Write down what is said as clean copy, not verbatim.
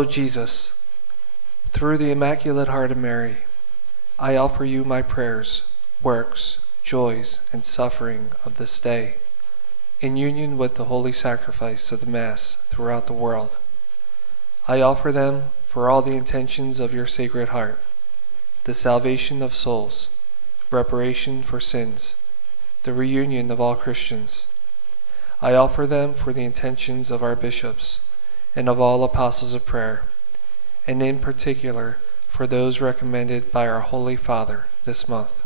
O Jesus, through the Immaculate Heart of Mary, I offer you my prayers, works, joys, and suffering of this day, in union with the holy sacrifice of the Mass throughout the world. I offer them for all the intentions of your Sacred Heart, the salvation of souls, reparation for sins, the reunion of all Christians. I offer them for the intentions of our bishops and of all apostles of prayer, and in particular for those recommended by our Holy Father this month.